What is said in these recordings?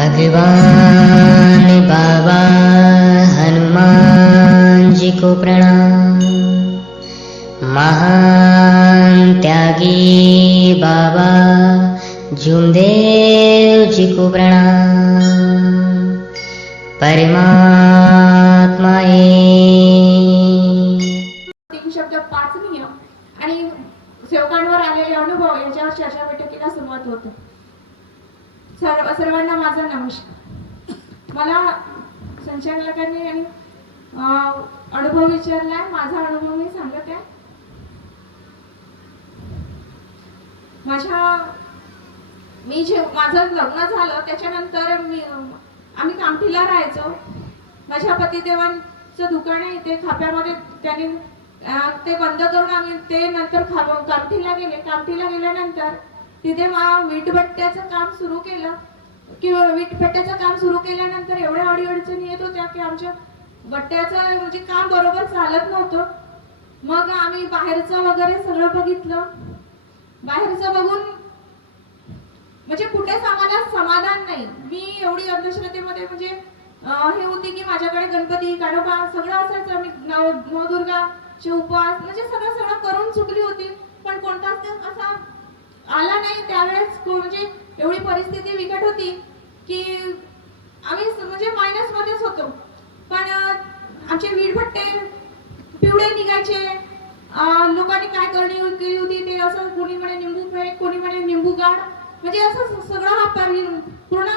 भगवान बाबा हनुमान जी को प्रणाम। महान त्यागी बाबा झुमदेव जी को प्रणाम। परमात्माए तीन शब्द 5 नियम आणि सेवकांवर आलेले अनुभव याच्यावर चर्चा बैठकीला सुरुवात होते. सर्वांना माझा नमस्कार. मला संचालकांनी आणि अनुभव विचारलाय. माझा अनुभव मी सांगत आहे. माझं लग्न झालं त्याच्यानंतर आम्ही कामठीला राहायचो. माझ्या पतिदेवांचं दुकान आहे इथे खाप्यामध्ये. त्यांनी ते बंद करून आम्ही ते नंतर कामठीला गेले. कामठीला गेल्यानंतर तिथे वीटभट्ट्याचं काम सुरू केलं. किंवा वीटभट्ट्याचं काम सुरू केल्यानंतर एवढ्या अडीअडचणी येत होत्या की आमच्या भट्ट्याचं म्हणजे काम बरोबर चालत नव्हतं. मग आम्ही बाहेरचं वगैरे सगळं बघितलं. बाहेरचं बघून म्हणजे कुठेच आम्हाला समाधान नाही. मी एवढी अंधश्रद्धेमध्ये म्हणजे हे होती की माझ्याकडे गणपती गाढोबा सगळं असायचं. मी नवदुर्गाचे उपवास म्हणजे सगळं करून चुकली होती. पण कोणताच असा आला नाही. त्यावेळेस म्हणजे एवढी परिस्थिती बिकट होती की आम्ही म्हणजे मायनस मध्येच होतो. पण आमचे वीटभट्टे पिवळे निघायचे. लोकांनी काय करणी केली होती ते असं कोणी म्हणे निंबू फेक, कोणी म्हणे निंबू गाड, म्हणजे असं सगळं हा पूर्ण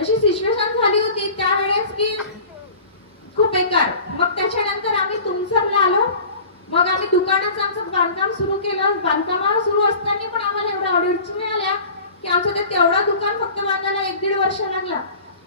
अशी सिच्युएशन झाली होती त्यावेळेस की खूप बेकार. मग त्याच्यानंतर आम्ही तुमसरला आलो. मग आम्ही दुकानाचं आमचं बांधकाम सुरू केलं. बांधकाम सुरू असताना पण आम्हाला एवढ्या अडचणी आल्या की आमचं ते तेवढं दुकान फक्त बांधायला 1-1.5 वर्ष लागला.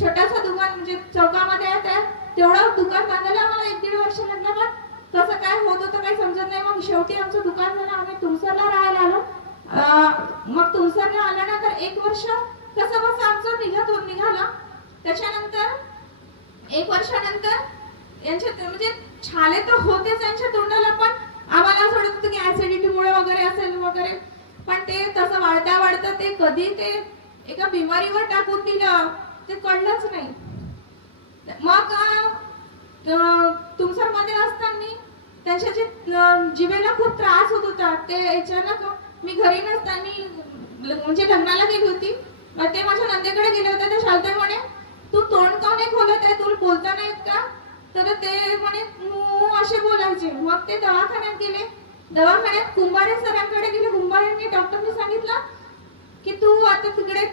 छोटासा दुकान म्हणजे चौकामध्ये आहे तेवढं दुकान बांधायला आम्हाला 1-1.5 वर्ष लागला. पण तसं काय होत होतं काही समजत नाही. मग शेवटी आमचं दुकान झालं. आम्ही तुमसरला राहायला आलो. मग तुमसरला आल्यानंतर 1 वर्ष कसं बस आमचं निघालं. त्याच्यानंतर 1 वर्षानंतर यांच्या म्हणजे छाले तर होतेच यांच्या तोंडाला. पण आम्हाला असं वाटत होतं की ऍसिडिटीमुळे वगैरे असेल वगैरे. पण ते तसं वाढता ते कधी ते एका बिमारीवर टाकून दिलं ते कळलंच नाही. मग तुमसरमध्ये असताना त्यांच्या जे जिभेला खूप त्रास होत होता. ते अचानक मी घरी नसताना म्हणजे लग्नाला गेली होती. ते माझ्या नंदेकडे गेले होते. ते शालते म्हणे तू तोंड का नाही खोलत आहे, तुला बोलता नाही येत का? तर ते म्हणे असे बोलायचे. मग ते दवाखान्यात गेले. दवाखान्यात कुंभारे सरांकडे गेले. कुंभारेंनी डॉक्टरने सांगितलं की तू आता तिकडे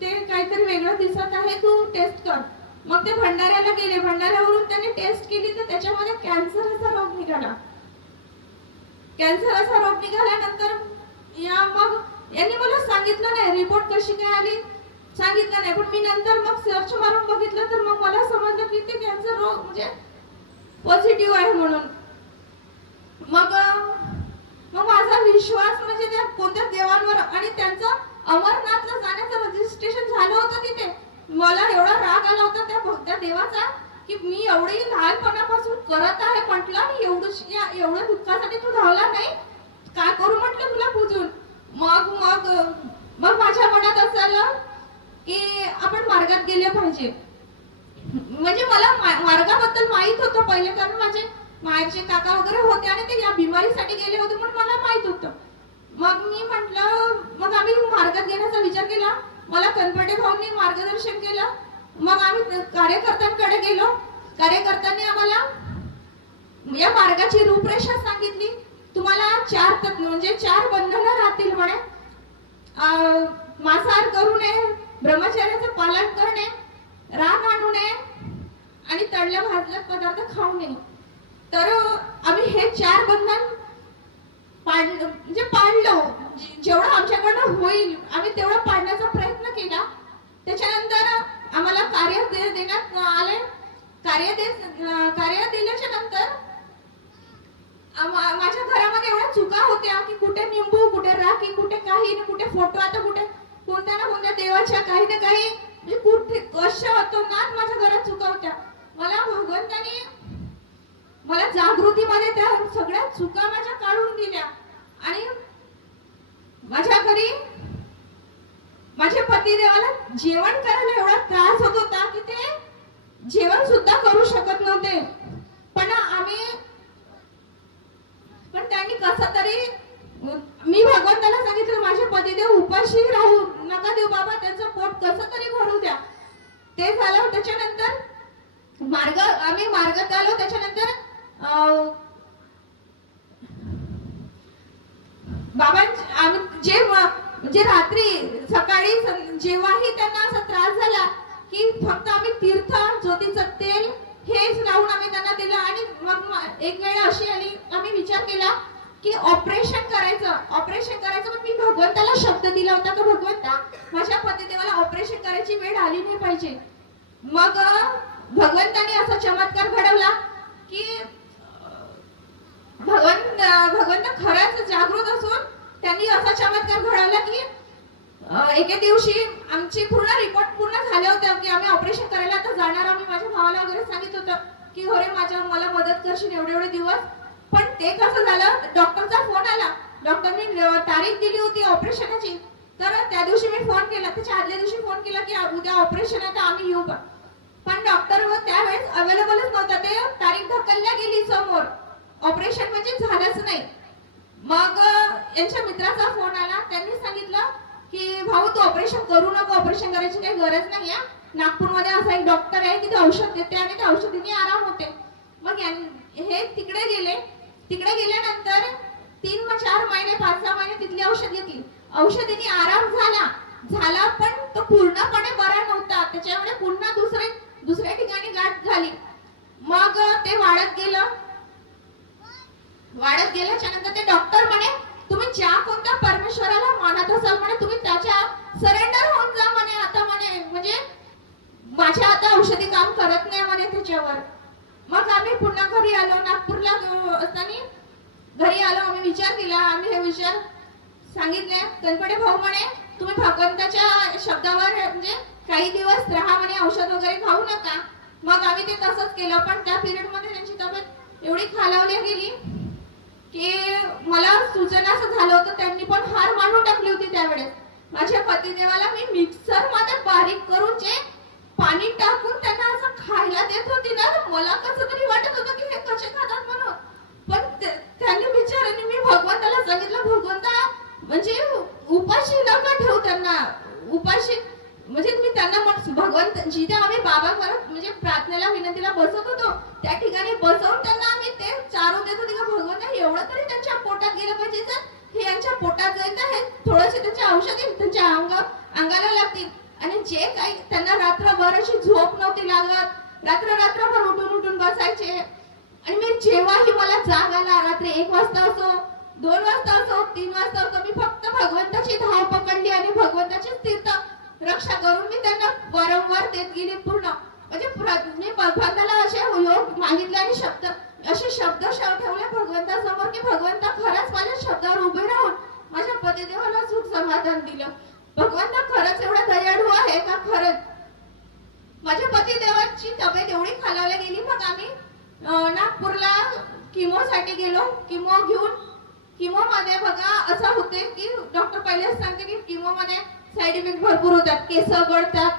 ते काहीतरी वेगळं दिसत आहे, तू टेस्ट कर. मग ते भंडाऱ्याला गेले. भंडाऱ्यावरून त्यांनी टेस्ट केली तर त्याच्यामध्ये कॅन्सरचा रोग निघाला. कॅन्सरचा रोग निघाल्यानंतर मग यांनी मला सांगितलं नाही. रिपोर्ट कशी काय आली सांगितलं नाही. पण मी नंतर मग सर्च मारून बघितलं तर मग मला समजलं की ते कॅन्सर रोग म्हणजे पॉझिटिव्ह आहे म्हणून. मग माझा विश्वास म्हणजे त्या कोणत्या देवांवर आणि त्यांचं अमरनाथला जाण्याचं रजिस्ट्रेशन झालं होतं तिथे. मला एवढा राग आला होता त्या देवाचा की मी एवढी लहानपणापासून करत आहे म्हटलं आणि एवढं दुःखासाठी तू धावला नाही. काय करू म्हटलं तुला पूजून. मग माझ्या मनात असं आलं की आपण मार्गात गेले पाहिजे. म्हणजे मला मार्गाबद्दल माहित होतं पहिले, कारण माझे मायरचे काका वगैरे होते आणि ते या बिमारीसाठी गेले होते म्हणून मला माहित होतं. मग मी म्हटलं मग आम्ही मार्गात घेण्याचा विचार केला. मला कनपटे भाऊंनी मार्गदर्शन केलं. मग आम्ही कार्यकर्त्यांकडे गेलो. कार्यकर्त्यांनी आम्हाला या मार्गाची रूपरेषा सांगितली. तुम्हाला 4 बंधनं राहतील म्हणे. मांसाहार करू नये, ब्रह्मचर्याचं पालन करणे, राग आणू नये आणि तळल्या भाजल्या पदार्थ खाऊ नये. तर आम्ही हे 4 बंधन पाळलं. जेवढं आमच्याकडनं होईल आम्ही तेवढं पाळण्याचा प्रयत्न केला. त्याच्यानंतर आम्हाला कार्य देण्यात आले. कार्य दिल्याच्या नंतर माझ्या घरामध्ये एवढ्या चुका होत्या की कुठे निंबू, कुठे राखी, कुठे काही, कुठे फोटो, आता कुठे कोणत्या ना कोणत्या देवाच्या काही ना काही म्हणजे कुठे कशा होतो ना माझ्या घरात चुका होत्या. मला भगवंताने मला जागृतीमध्ये त्या सगळ्या चुका माझ्या काढून दिल्या. आणि माझ्या घरी माझे पती देवाला जेवण करायला एवढा त्रास होत होता की ते जेवण सुद्धा करू शकत नव्हते. पण त्यांनी कसं तरी, मी भगवंताला सांगितलं माझे पतिदेव उपाशी राहू नका देऊ बाबा, त्यांचं पोट कसं तरी भरू द्या. ते झालं. त्याच्यानंतर आम्ही मार्गात आलो. त्याच्यानंतर जे रात्री सकाळी जेव्हाही त्यांना असा त्रास झाला की फक्त आम्ही तीर्थ, ज्योतीचं तेल हेच लावून आम्ही त्यांना दिलं. आणि मग एक वेळ अशी आली, आम्ही विचार केला की ऑपरेशन करायचं. पण मी भगवंताला शब्द दिला होता की भगवंता माझ्या पतिदेवाला ऑपरेशन करायची वेळ आली नाही पाहिजे. मग भगवंताने असा चमत्कार घडवला की भगवंत खरंच जागृत असून त्यांनी असा चमत्कार घडवला की एके दिवशी आमची रिपोर्ट झाले होते की आम्ही ऑपरेशन करायला आता जाणार. आम्ही माझ्या भावाला वगैरे सांगितलं होतं की अरे मला मदत करशील एवढे दिवस. पण ते कसं झालं, डॉक्टरचा फोन आला. डॉक्टरने तारीख दिली होती ऑपरेशनची. तर त्या दिवशी मी फोन केला, त्याच्या आदल्या दिवशी फोन केला की उद्या ऑपरेशन आहे तर आम्ही येऊ का. पण डॉक्टर त्यावेळेस अवेलेबलच नव्हता. ते तारीख ढकलल्या गेली समोर, ऑपरेशन म्हणजे झालंच नाही. मग यांच्या मित्राचा फोन आला. त्यांनी सांगितलं की भाऊ तू ऑपरेशन करू नको, ऑपरेशन करायची काही गरज नाही आहे. नागपूरमध्ये असा एक डॉक्टर आहे की ते औषध देते आणि त्या औषधीने आराम होते. मग हे तिकडे गेल्यानंतर 3-4 महिने 5-6 महिने तिथली औषध घेतली. औषधीने आराम झाला पण तो पूर्णपणे बरा नव्हता. त्याच्यामुळे पुन्हा दुसऱ्या ठिकाणी गाठ झाली. मग ते वाढत गेल्याच्या नंतर ते डॉक्टर म्हणे तुम्ही ज्या कोणत्या परमेश्वराला मानत असाल म्हणे तुम्ही त्याच्या सरेंडर होऊन जा म्हणे. आता म्हणे म्हणजे माझ्या आता औषधी काम करत नाही म्हणे त्याच्यावर. मग आम्ही पुन्हा घरी आलो. नागपूरला असताना घरी आलो. आम्ही विचार केला, आम्ही हे विचार सांगितले. तनपडे भाऊ म्हणे तुम्ही भगवंताच्या शब्दावर म्हणजे काही दिवस राहा म्हणे, औषध वगैरे खाऊ नका. मग आम्ही ते तसंच केलं. पण त्या पिरियड मध्ये त्यांची तब्येत एवढी खालावली गेली की मला सूचना असं झालं होतं. त्यांनी पण हार मांडून टाकली होती त्यावेळेस. माझ्या पतिदेवाला मी मिक्सर मध्ये बारीक करून जे पाणी टाकून त्यांना असं खायला देत होती ना, मला कसं तरी वाटत होतं की हे कसे खातात म्हणून. पण त्यांनी बिचारांनी मी भगवंताला सांगितलं भगवंता म्हणजे उपाशी नका ठेवू त्यांना. उपाशी म्हणजे मी त्यांना भगवंत जिथे आम्ही बाबा करत म्हणजे प्रार्थनेला विनंतीला बसत होतो त्या ठिकाणी बसवून त्यांना आम्ही ते चारू देत होते का भगवंता एवढं तरी त्यांच्या पोटात गेलं पाहिजे. तर हे यांच्या पोटात जाईल तर हे थोडेसे त्यांचे औषधी त्यांच्या अंगाला लागतील. आणि जे काही त्यांना रात्रभर अशी झोप नव्हती लागत, रात्रभर उठून बसायचे. आणि मी जेव्हाही मला जाग आला, रात्री 1 वाजता असो, 2 वाजता असो, 3 वाजता असो, मी फक्त भगवंताची धाव पकडली आणि भगवंताचीच तीर्थ रक्षा करून मी त्यांना वारंवार देत गेली पूर्ण. म्हणजे मी भगवंताला असे योग मागितले आणि असे शब्द ठेवले भगवंतासमोर की भगवंता खरंच माझ्या शब्दावर उभे राहून माझ्या पतिदेवाला सुख समाधान दिलं. भगवंत खरंच एवढा दयाळू आहे का. खरंच माझ्या पतिदेवाची तब्येत एवढी खालावली गेली. मग आम्ही नागपूरला किमोसाठी गेलो. किमो मध्ये बघा असं होते की डॉक्टर पहिलेच सांगते की किमो मध्ये साईड इफेक्ट भरपूर होतात, केस गळतात,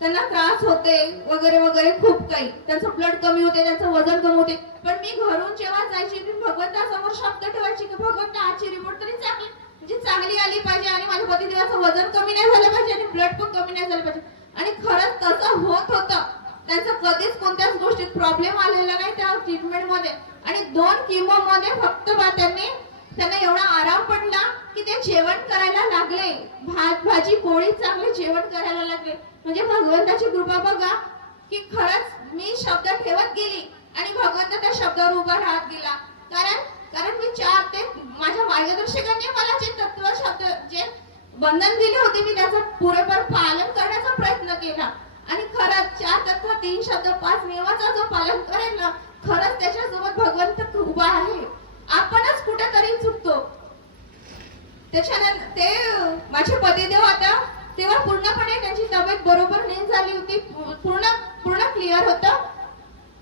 त्यांना त्रास होते वगैरे खूप काही. त्यांचं ब्लड कमी होते, त्यांचं वजन कमी होते. पण मी घरून जेव्हा जायची मी भगवंतासमोर शब्द ठेवायची की भगवंता आजची रिपोर्ट तरी चांगली आली पाहिजे आणि माझ्या पतिदेवाचं वजन कमी नाही झालं पाहिजे आणि ब्लड पण कमी नाही झालं पाहिजे. आणि खरंच तसं होत होतं. त्यांचं कधीच कोणत्याच गोष्टीत प्रॉब्लेम आलेला नाही त्या ट्रीटमेंट मध्ये. आणि 2 किमो मध्ये फक्त त्यांना एवढा आराम पडला की ते जेवण करायला लागले. भात भाजी पोळी चांगले जेवण करायला लागले. म्हणजे भगवंताची कृपा बघा की खरंच मी शब्द ठेवत गेली आणि भगवंत त्या शब्दावर उभा राहत गेला. कारण मी माझ्या मार्गदर्शकांनी मला जे तत्व शब्द जे बंधन दिले होते मी त्याचं पुरेपूर पालन करण्याचा प्रयत्न केला. आणि खरंच 4 तत्व 3 शब्द 5 नियमाचा जो पालन करेल ना खरंच त्याच्यासोबत भगवंत उभा आहे. आपणच कुठेतरी चुकतो. त्याच्यानंतर ते माझे पतिदेव आता तेव्हा पूर्णपणे त्यांची तब्येत बरोबर नाही झाली होती, पूर्ण क्लिअर होतं.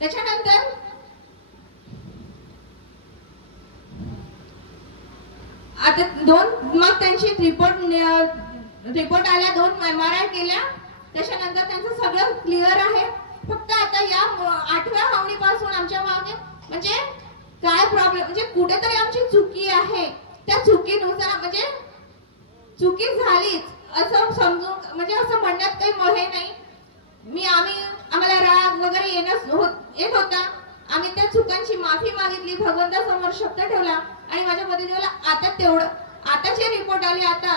त्याच्यानंतर आता मग त्यांची रिपोर्ट आल्या, 2 MRI केल्या. त्याच्यानंतर त्यांचं सगळं क्लिअर आहे. फक्त आता या 8व्या हवणीपासून आमच्या मागे म्हणजे काय प्रॉब्लेम म्हणजे कुठेतरी आमची चुकी आहे. त्या चुकीनुसार म्हणजे चुकी झालीच असं समजून म्हणजे असं म्हणण्यात काही हे नाही. आम्हाला राग वगैरे येत होता. आम्ही त्या चुकांची माफी मागितली, भगवंतासमोर शब्द ठेवला आणि माझ्या पतीदेवाला आता जे रिपोर्ट आले आता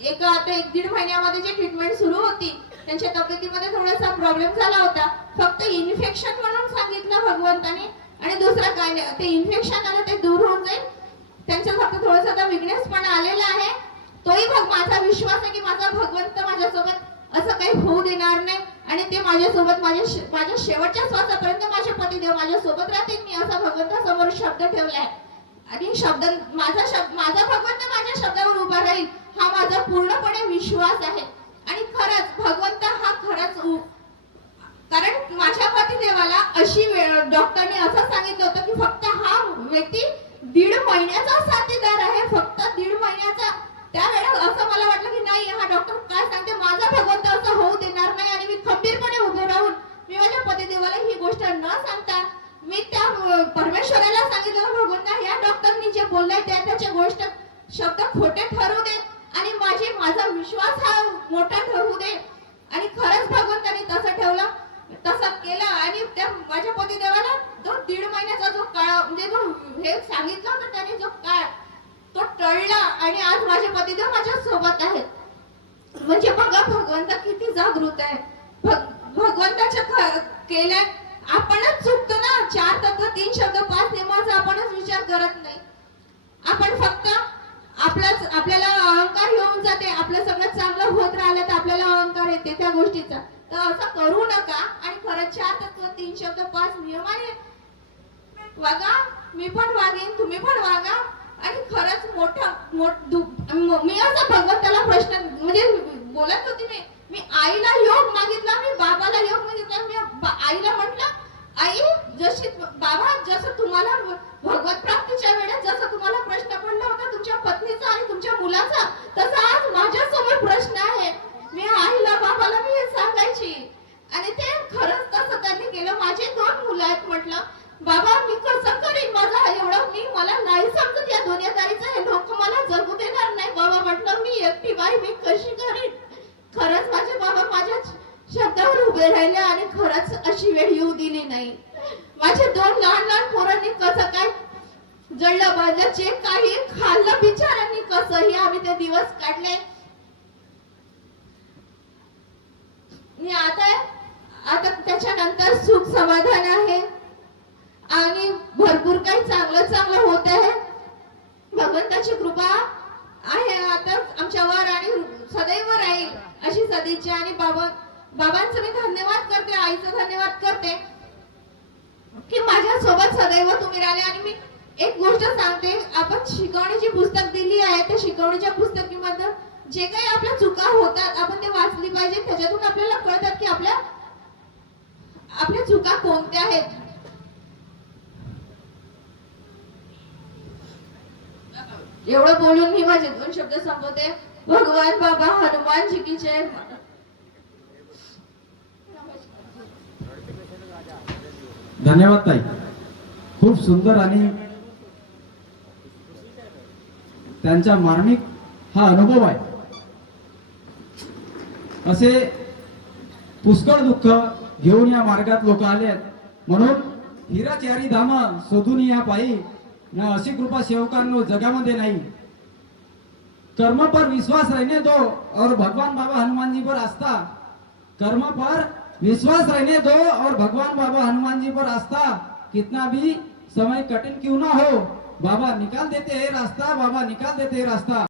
एक 1-1.5 महिन्यामध्ये जे ट्रीटमेंट सुरू होती त्यांच्या तब्येतीमध्ये थोडासा प्रॉब्लेम झाला होता. फक्त इन्फेक्शन म्हणून सांगितलं भगवंताने आणि दुसरं काय नाही. ते इन्फेक्शन आलं ते दूर होऊन जाईल. त्यांच्या फक्त थोडासा विकनेस पण आलेला आहे. तोही माझा विश्वास आहे की माझा भगवंत माझ्यासोबत असं काही होऊ देणार नाही आणि ते माझ्यासोबत माझ्या शेवटच्या श्वासापर्यंत माझे पतिदेव माझ्यासोबत राहतील. मी असा भगवंतासमोर शब्द ठेवलाय आणि माझा भगवंत माझ्या शब्दावर उभा राहील हा माझा पूर्णपणे विश्वास आहे. आणि खरंच भगवंत हा खरंच कारण माझ्या पतिदेवाला अशी डॉक्टरने असं सांगितलं होतं की फक्त हा व्यक्ती 1.5 महिन्याचा साथीदार आहे, फक्त 1.5 महिन्याचा. त्यावेळेस असं मला वाटलं की नाही हा डॉक्टर काय सांगते माझा भगवंत असं होऊ देणार नाही आणि मी खंबीरपणे उभे राहून मी माझ्या पतिदेवाला ही गोष्ट न सांगता मी त्या परमेश्वराला सांगितलं भगवंता या डॉक्टरनी जे बोललाय त्याच्या गोष्ट शब्द खोटे ठरू देत आणि माझा विश्वास हा मोठा ठरू दे. आणि खरंच भगवंतानी तसं ठेवलं, तसं केलं आणि त्या माझ्या पतिदेवाला तो 1.5 महिन्याचा जो काळ म्हणजे जो हे सांगितलं होतं त्याने जो काळ तो टळला आणि आज माझे पतिदेव माझ्या सोबत आहेत. म्हणजे बघा भगवंत किती जागृत आहे. भगवंताच्या केल्या आपणच चुकतो ना. 4 तत्व 3 शब्द 5 नियमांचा आपणच विचार करत नाही. आपण फक्त आपल्याला अहंकार येऊन जाते. आपलं सगळं चांगलं होत राहिलं तर आपल्याला अहंकार येते त्या गोष्टीचा. तर असं करू नका आणि खरंच 4 तत्व 3 शब्द 5 नियमाने वागा. मी पण वागेन, तुम्ही पण वागा. आणि खरंच मी असा भगवंताला प्रश्न म्हणजे बोलत होती मी आईला योग मागितला, मी बाबाला योग मागितला. मी आईला म्हटलं आई जसं तुम्हाला भगवत प्राप्तीच्या वेळेस जसं तुम्हाला प्रश्न पडला होता तुमच्या पत्नीचा आणि तुमच्या मुलाचा तसा आज माझ्यासमोर प्रश्न आहे. मी आईला बाबाला मी हे सांगायची आणि ते खरंच तसं त्यांनी केलं. माझे 2 मुलं आहेत. म्हटलं बाबा मी कसं करीन माझा एवढं मला नाही समजत या दुनियादारीचं. हे लोक मला जगू देणार नाही बाबा. म्हटलं मी एकटी बाई मी कशी करीन. खरंच माझे बाबा माझ्या शब्दावर उभे राहिले आणि खरंच अशी वेळ येऊ दिली नाही. माझे 2 लहान पोरांनी कसं काय जळलं बाजलं जे काही खाल्लं बिचारांनी कसंही आम्ही ते दिवस काढले. आता त्याच्यानंतर सुख समाधान आहे आणि भरपूर काही चांगलं होत आहे. भगवंताची कृपा आहे आता आमच्यावर आणि सदैव राहील अशी सदिच्छा. आणि बाबांचं मी धन्यवाद करते, आईचं धन्यवाद करते की माझ्या सोबत सदैव तुम्ही राहिले. आणि मी एक गोष्ट सांगते, आपण शिकवणीची पुस्तक दिली आहे त्या शिकवणीच्या पुस्तकीमध्ये जे काही आपल्या चुका होतात आपण ते वाचली पाहिजे. त्याच्यातून आपल्याला कळतात की आपल्या चुका कोणत्या आहेत. एवढं बोलून मी माझे 2 शब्द संपवते. भगवान बाबा हनुमान जी की जय. धन्यवाद ताई, खूप सुंदर आणि त्यांचा मार्मिक हा अनुभव आहे. असे पुष्कळ दुःख घेऊन या मार्गात लोक आले आहेत. म्हणून हिराचारी धाम शोधून या पायी ना अशी कृपा सेवकांनो जगामध्ये नहीं. कर्म पर विश्वास रहने दो और भगवान बाबा हनुमान जी पर आस्था. कर्म पर विश्वास रहने दो और भगवान बाबा हनुमान जी पर आस्था. कितना भी समय कठिन क्यों ना हो बाबा निकाल देते हैं रास्ता, बाबा निकाल देते हैं रास्ता.